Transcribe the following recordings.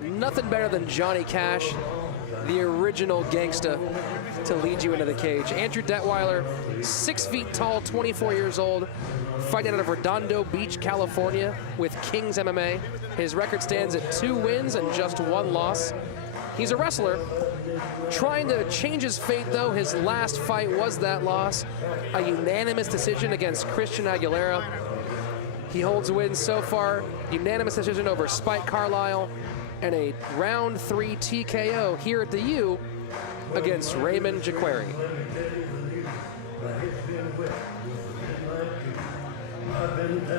Nothing better than Johnny Cash, the original gangsta, to lead you into the cage. Andrew Detwiler, 6 feet tall, 24 years old, fighting out of Redondo Beach, California with Kings MMA. His record stands at 2 wins and just 1 loss. He's a wrestler, trying to change his fate though. His last fight was that loss, a unanimous decision against Christian Aguilera. He holds wins so far, unanimous decision over Spike Carlisle, and a round 3 TKO here at the U against Raymond Jaquari.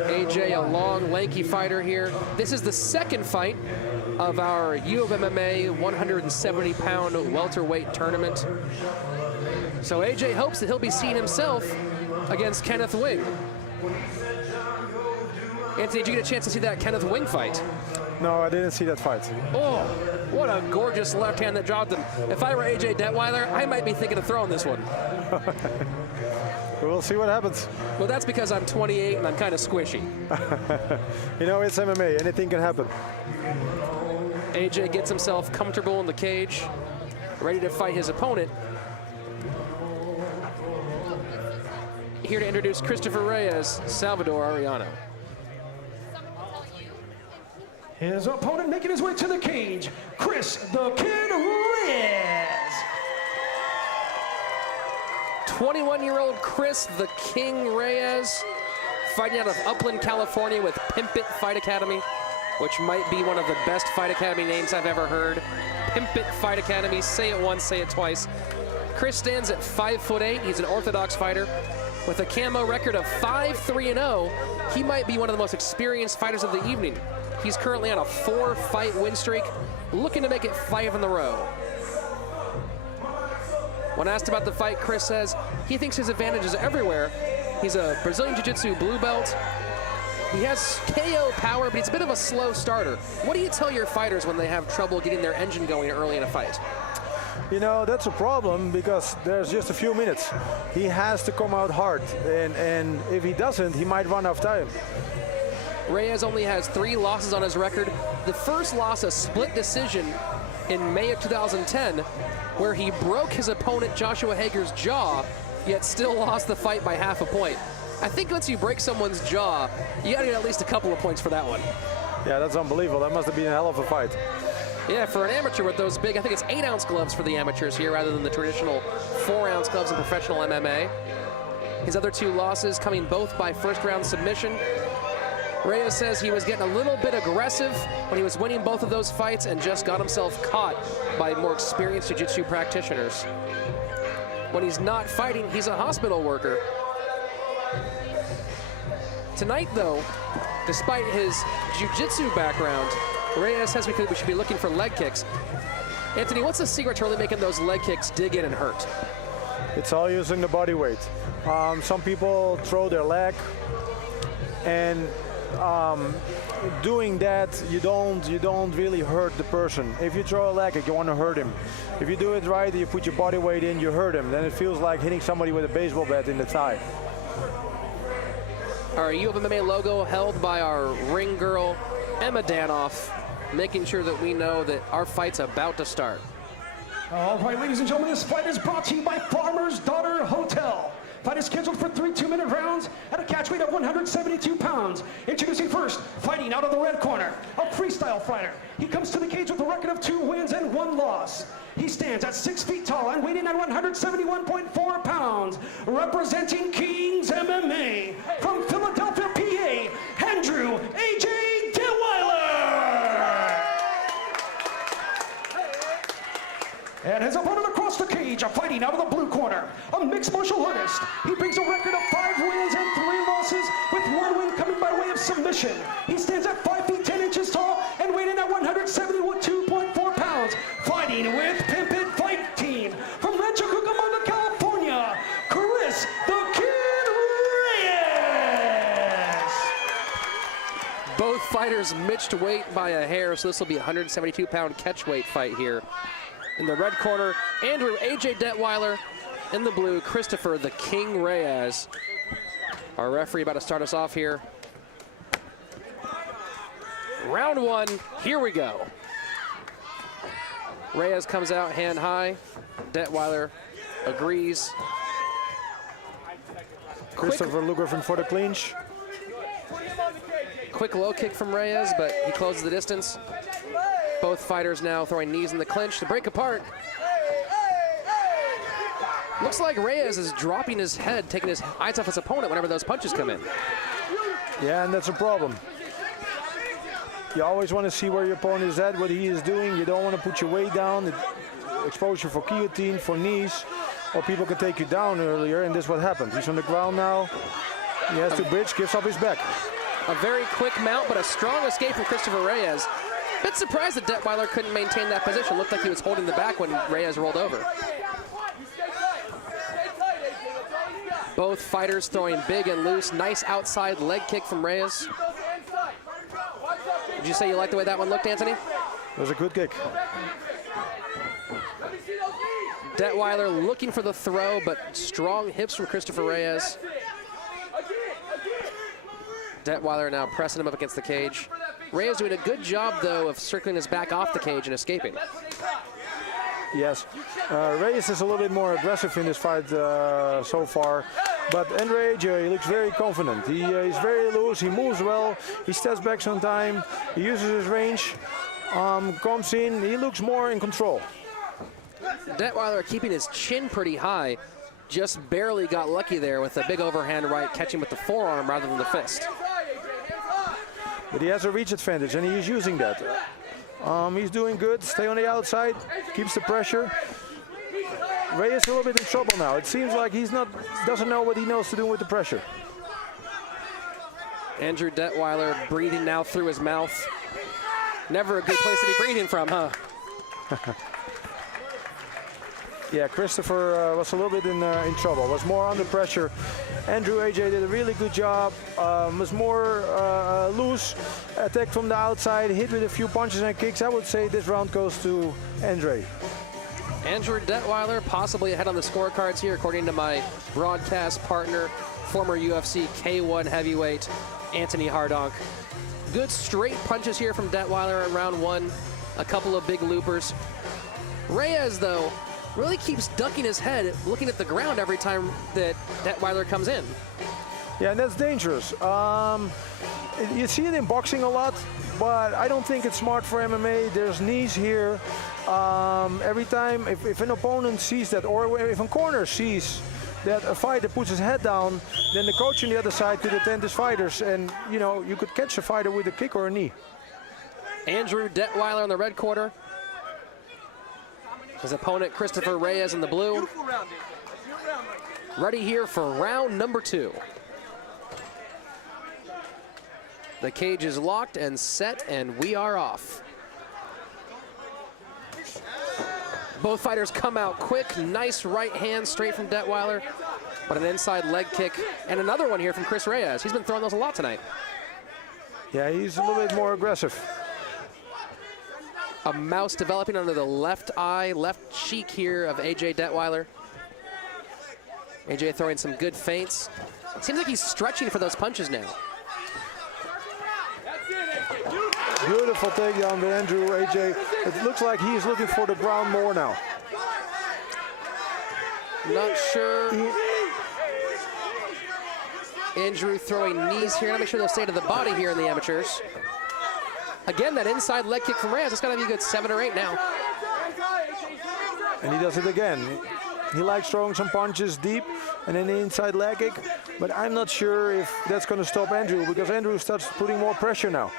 AJ, a long, lanky fighter here. This is the second fight of our U of MMA 170-pound welterweight tournament. So AJ hopes that he'll be seeing himself against Kenneth Wing. Anthony, did you get a chance to see that Kenneth Wing fight? No, I didn't see that fight. Oh, what a gorgeous left hand that dropped him. If I were AJ Detwiler, I might be thinking of throwing this one. We'll see what happens. Well, that's because I'm 28 and I'm kind of squishy. You know, it's MMA. Anything can happen. AJ gets himself comfortable in the cage, ready to fight his opponent. Here to introduce Christopher Reyes, Salvador Arellano. His opponent making his way to the cage, Chris the Kid Reyes. 21-year-old Chris the King Reyes, fighting out of Upland, California with Pimp Fight Academy, which might be one of the best Fight Academy names I've ever heard. Pimp Fight Academy, say it once, say it twice. Chris stands at 5'8". He's an orthodox fighter. With a camo record of 5-3-0, he might be one of the most experienced fighters of the evening. He's currently on a 4-fight win streak, looking to make it 5 in a row. When asked about the fight, Chris says he thinks his advantage is everywhere. He's a Brazilian Jiu-Jitsu blue belt. He has KO power, but he's a bit of a slow starter. What do you tell your fighters when they have trouble getting their engine going early in a fight? You know, that's a problem because there's just a few minutes. He has to come out hard, and if he doesn't, he might run out of time. Reyes only has 3 losses on his record. The first loss, a split decision in May of 2010, where he broke his opponent Joshua Hager's jaw, yet still lost the fight by ½ a point. I think once you break someone's jaw, you gotta get at least a couple of points for that one. Yeah, that's unbelievable. That must have been a hell of a fight. Yeah, for an amateur with those big, I think it's 8-ounce gloves for the amateurs here rather than the traditional 4-ounce gloves in professional MMA. His other 2 losses coming both by first-round submission. Reyes says he was getting a little bit aggressive when he was winning both of those fights and just got himself caught by more experienced jiu-jitsu practitioners. When he's not fighting, he's a hospital worker. Tonight, though, despite his jiu-jitsu background, Reyes says we should be looking for leg kicks. Anthony, what's the secret to really making those leg kicks dig in and hurt? It's all using the body weight. Some people throw their leg, and doing that, you don't really hurt the person. If you throw a leg kick, you want to hurt him. If you do it right, you put your body weight in, you hurt him. Then it feels like hitting somebody with a baseball bat in the thigh. Our U of MMA logo held by our ring girl, Emma Danoff, making sure that we know that our fight's about to start. All right, ladies and gentlemen, this fight is brought to you by Farmer's Daughter Hotel. Fight is scheduled for 3 2-minute rounds at a catch weight of 172 pounds. Introducing first, fighting out of the red corner, a freestyle fighter. He comes to the cage with a record of 2 wins and 1 loss. He stands at 6 feet tall and weighing at 171.4 pounds. Representing Kings MMA, from Philadelphia, PA, Andrew AJ Detwiler. And his opponent across the cage, fighting out of the blue corner, a mixed martial artist. He brings a record of 5 wins and 3 losses, with 1 win coming by way of submission. He stands at 5 feet 10 inches tall and weighing at 172.4 pounds. Fighting with Pimp Fight Team, from Rancho Cucamonga, California, Chris the Kid Reyes. Both fighters mitched weight by a hair, so this will be a 172-pound catch weight fight here. In the red corner, Andrew AJ Detwiler. In the blue, Christopher the King Reyes. Our referee about to start us off here. Round 1, here we go. Reyes comes out hand high. Detwiler agrees. Christopher looking for the clinch. Quick low kick from Reyes, but he closes the distance. Both fighters now throwing knees in the clinch to break apart. Looks like Reyes is dropping his head, taking his eyes off his opponent whenever those punches come in. Yeah, and that's a problem. You always want to see where your opponent is at, what he is doing. You don't want to put your weight down. Exposure for guillotine, for knees, or people can take you down earlier, and this is what happened. He's on the ground now. He has to bridge, gives up his back. A very quick mount, but a strong escape from Christopher Reyes. Bit surprised that Detwiler couldn't maintain that position. Looked like he was holding the back when Reyes rolled over. Both fighters throwing big and loose. Nice outside leg kick from Reyes. Did you say you liked the way that one looked, Anthony? It was a good kick. Detwiler looking for the throw, but strong hips from Christopher Reyes. Detwiler now pressing him up against the cage. Reyes doing a good job, though, of circling his back off the cage and escaping. Yes, Reyes is a little bit more aggressive in this fight so far. But Andre AJ looks very confident. He's very loose, he moves well, he steps back sometime, he uses his range, comes in, he looks more in control. Detwiler keeping his chin pretty high, just barely got lucky there with a big overhand right, catching with the forearm rather than the fist. But he has a reach advantage and he is using that. He's doing good, stay on the outside, keeps the pressure. Reyes is a little bit in trouble now. It seems like doesn't know what he knows to do with the pressure. Andrew Detwiler breathing now through his mouth. Never a good place to be breathing from, huh? Yeah, Christopher was a little bit in trouble, was more under pressure. Andrew AJ did a really good job, was more loose, attacked from the outside, hit with a few punches and kicks. I would say this round goes to Andre. Andrew Detwiler possibly ahead on the scorecards here, according to my broadcast partner, former UFC K1 heavyweight, Anthony Hardonk. Good straight punches here from Detwiler in round one, a couple of big loopers. Reyes, though, really keeps ducking his head, looking at the ground every time that Detwiler comes in. Yeah, and that's dangerous. You see it in boxing a lot, but I don't think it's smart for MMA. There's knees here. Every time, if an opponent sees that, or if a corner sees that a fighter puts his head down, then the coach on the other side could attend his fighters, and you know, you could catch a fighter with a kick or a knee. Andrew Detwiler in the red quarter. His opponent, Christopher Reyes, in the blue. Ready here for round number 2. The cage is locked and set, and we are off. Both fighters come out quick. Nice right hand straight from Detwiler, but an inside leg kick, and another one here from Chris Reyes. He's been throwing those a lot tonight. Yeah, he's a little bit more aggressive. A mouse developing under the left eye, left cheek here of AJ Detwiler. AJ throwing some good feints. It seems like he's stretching for those punches now. Beautiful takedown by Andrew AJ. It looks like he's looking for the ground more now. Not sure. Andrew throwing knees here. I'll make sure they'll stay to the body here in the amateurs. Again, that inside leg kick from Reyes. It's got to be a good 7 or 8 now. And he does it again. He likes throwing some punches deep and then the inside leg kick. But I'm not sure if that's going to stop Andrew, because Andrew starts putting more pressure now.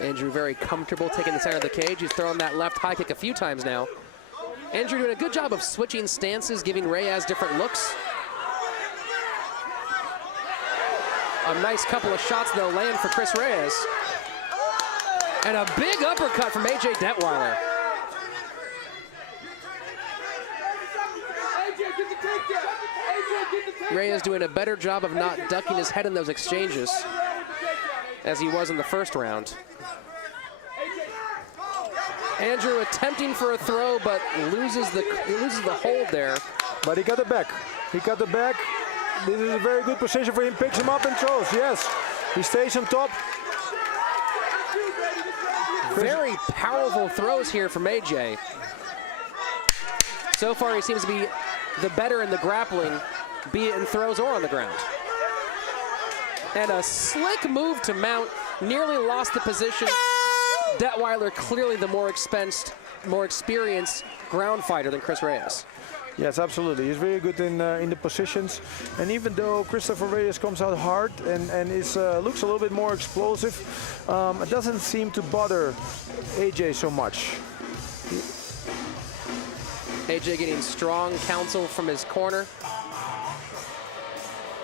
Andrew very comfortable taking the center of the cage. He's thrown that left high kick a few times now. Andrew doing a good job of switching stances, giving Reyes different looks. A nice couple of shots, though, land for Chris Reyes. And a big uppercut from AJ Detwiler. Reyes doing a better job of not ducking his head in those exchanges as he was in the first round. Andrew attempting for a throw, but loses the hold there. But he got the back. He got the back. This is a very good position for him. Picks him up and throws. Yes, he stays on top. Very powerful throws here from AJ. So far, he seems to be the better in the grappling, be it in throws or on the ground. And a slick move to mount, nearly lost the position. Detwiler clearly the more experienced ground fighter than Chris Reyes. Yes, absolutely. He's very good in the positions. And even though Christopher Reyes comes out hard and is, looks a little bit more explosive, it doesn't seem to bother AJ so much. AJ getting strong counsel from his corner.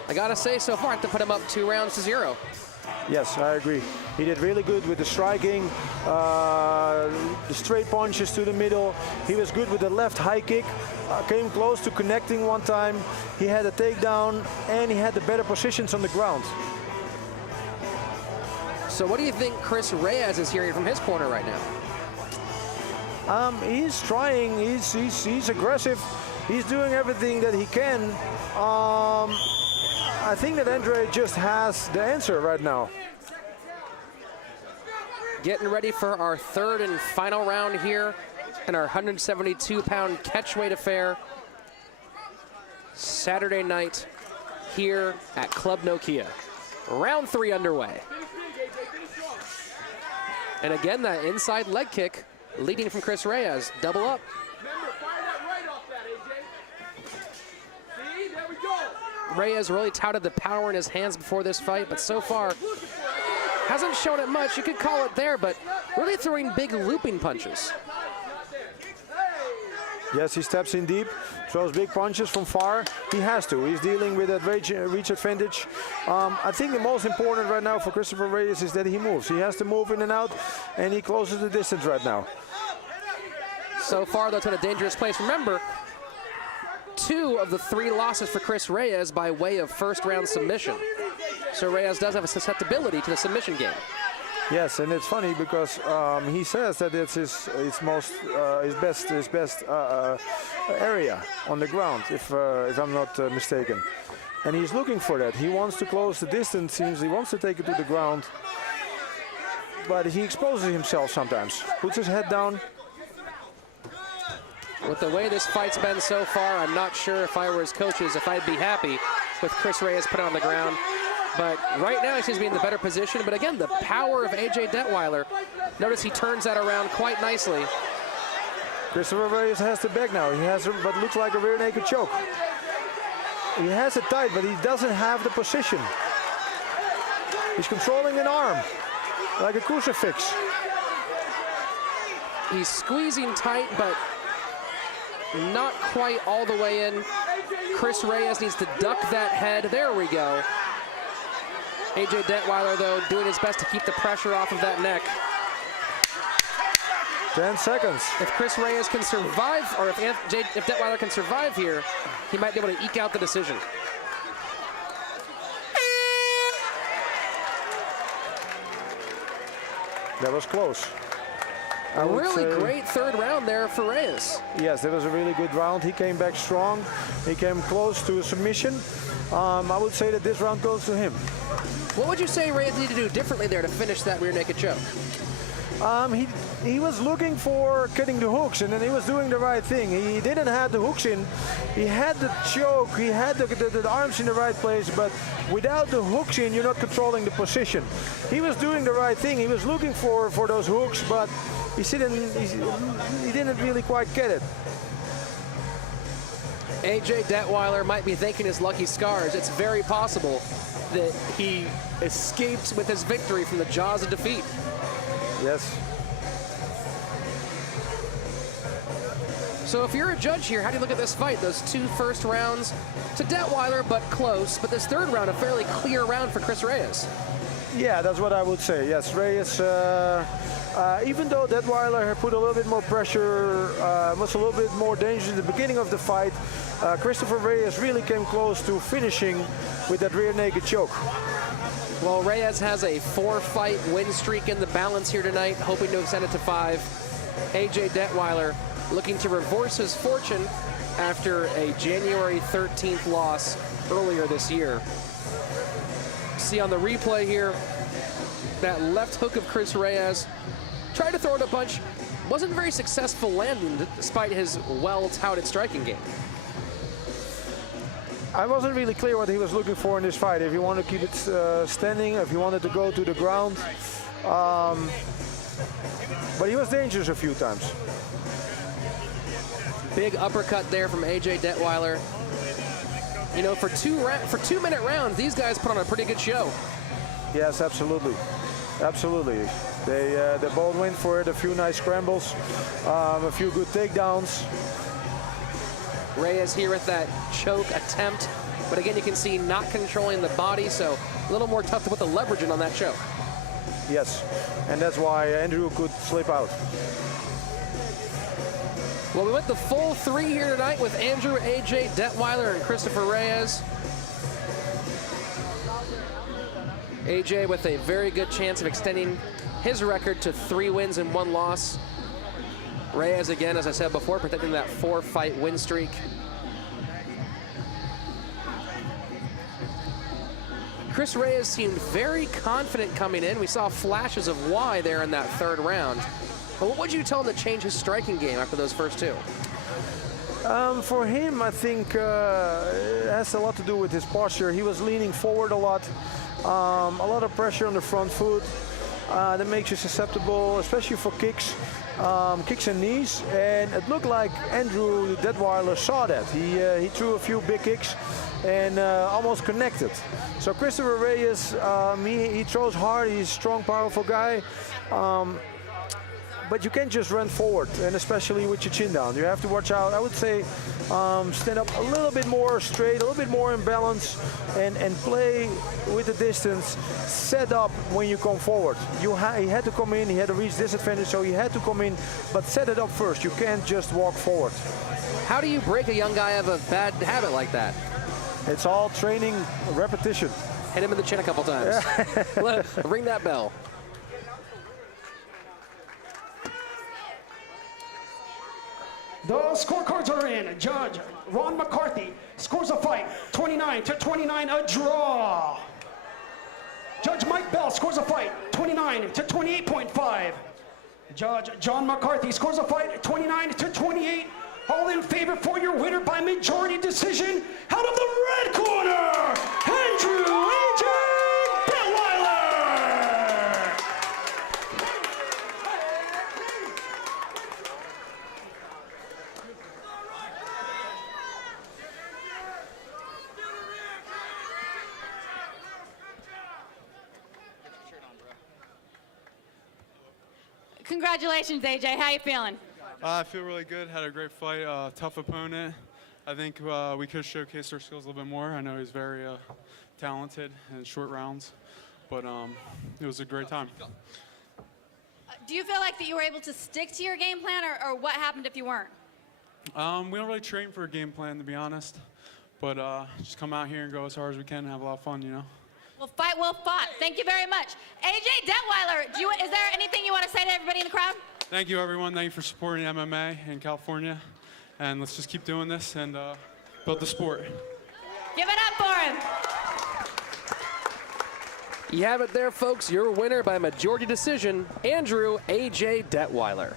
I gotta say, so far, I have to put him up 2-0. Yes, I agree. He did really good with the striking, the straight punches to the middle. He was good with the left high kick. Came close to connecting one time. He had a takedown, and he had the better positions on the ground. So what do you think Chris Reyes is hearing from his corner right now? He's trying. He's aggressive. He's doing everything that he can. I think that Andre just has the answer right now. Getting ready for our third and final round here in our 172-pound catchweight affair. Saturday night here at Club Nokia. Round 3 underway. And again, that inside leg kick leading from Chris Reyes. Double up. Reyes really touted the power in his hands before this fight, but so far hasn't shown it much. You could call it there, but really throwing big looping punches. Yes, he steps in deep, throws big punches from far. He has to. He's dealing with that reach advantage. I think the most important right now for Christopher Reyes is that he moves. He has to move in and out, and he closes the distance right now. So far, that's in a dangerous place. Remember, 2 of the 3 losses for Chris Reyes by way of first-round submission. So Reyes does have a susceptibility to the submission game. Yes, and it's funny because he says that it's his best area on the ground, if I'm not mistaken. And he's looking for that. He wants to close the distance. Seems he wants to take it to the ground, but he exposes himself sometimes. Puts his head down. With the way this fight's been so far, I'm not sure if I were his coaches, if I'd be happy with Chris Reyes put on the ground. But right now he seems to be in the better position. But again, the power of AJ Detwiler. Notice he turns that around quite nicely. Christopher Reyes has the back now. He has what looks like a rear naked choke. He has it tight, but he doesn't have the position. He's controlling an arm, like a crucifix. He's squeezing tight, but not quite all the way in. Chris Reyes needs to duck that head. There we go. AJ Detwiler, though, doing his best to keep the pressure off of that neck. 10 seconds. If Chris Reyes can survive, or if Detwiler can survive here, he might be able to eke out the decision. That was close. A really great third round there for Reyes. Yes, that was a really good round. He came back strong. He came close to a submission. I would say that this round goes to him. What would you say Reyes needed to do differently there to finish that rear naked choke? He was looking for cutting the hooks, and then he was doing the right thing. He didn't have the hooks in. He had the choke. He had the arms in the right place, but without the hooks in, you're not controlling the position. He was doing the right thing. He was looking for those hooks, but he didn't really quite get it. AJ Detwiler might be thanking his lucky scars. It's very possible that he escaped with his victory from the jaws of defeat. Yes. So if you're a judge here, how do you look at this fight? Those 2 first rounds to Detwiler, but close. But this third round, a fairly clear round for Chris Reyes. Yeah, that's what I would say. Yes, Reyes, even though Detwiler had put a little bit more pressure, was a little bit more dangerous at the beginning of the fight, Christopher Reyes really came close to finishing with that rear naked choke. Well, Reyes has a 4-fight win streak in the balance here tonight, hoping to extend it to 5. AJ Detwiler looking to reverse his fortune after a January 13th loss earlier this year. See on the replay here, that left hook of Chris Reyes tried to throw in a punch, wasn't very successful landing despite his well-touted striking game. I wasn't really clear what he was looking for in this fight. If he wanted to keep it standing, if he wanted to go to the ground. But he was dangerous a few times. Big uppercut there from AJ Detwiler. You know, for 2-minute rounds, these guys put on a pretty good show. Yes, absolutely. Absolutely. They both went for it, a few nice scrambles, a few good takedowns. Reyes here with that choke attempt, but again, you can see not controlling the body, so a little more tough to put the leverage in on that choke. Yes, and that's why Andrew could slip out. Well, we went the full 3 here tonight with Andrew, AJ Detwiler, and Christopher Reyes. AJ with a very good chance of extending his record to 3 wins and 1 loss. Reyes, again, as I said before, protecting that 4-fight win streak. Chris Reyes seemed very confident coming in. We saw flashes of why there in that 3rd round. But what would you tell him to change his striking game after those first 2? For him, I think it has a lot to do with his posture. He was leaning forward a lot of pressure on the front foot. That makes you susceptible, especially for kicks. Kicks and knees, and it looked like Andrew Detwiler saw that. He threw a few big kicks and almost connected. So Christopher Reyes, he throws hard. He's a strong, powerful guy. But you can't just run forward, and especially with your chin down. You have to watch out. I would say stand up a little bit more straight, a little bit more in balance, and play with the distance. Set up when you come forward. He had to come in, he had to reach disadvantage, so he had to come in, but set it up first. You can't just walk forward. How do you break a young guy of a bad habit like that? It's all training, repetition. Hit him in the chin a couple times. Ring that bell. The scorecards are in. Judge Ron McCarthy scores a fight 29-29, a draw. Judge Mike Bell scores a fight 29-28.5. Judge John McCarthy scores a fight 29-28. All in favor for your winner by majority decision. Out of the red corner, Andrew AJ Detwiler. Congratulations, AJ. How you feeling? I feel really good. Had a great fight. Tough opponent. I think we could showcase our skills a little bit more. I know he's very talented in short rounds, but it was a great time. Do you feel like that you were able to stick to your game plan, or what happened if you weren't? We don't really train for a game plan, to be honest, but just come out here and go as hard as we can and have a lot of fun, you know. Well, fight well fought. Thank you very much. AJ Detwiler, is there anything you want to say to everybody in the crowd? Thank you, everyone. Thank you for supporting MMA in California. And let's just keep doing this and build the sport. Give it up for him. You have it there, folks. Your winner by majority decision, Andrew AJ Detwiler.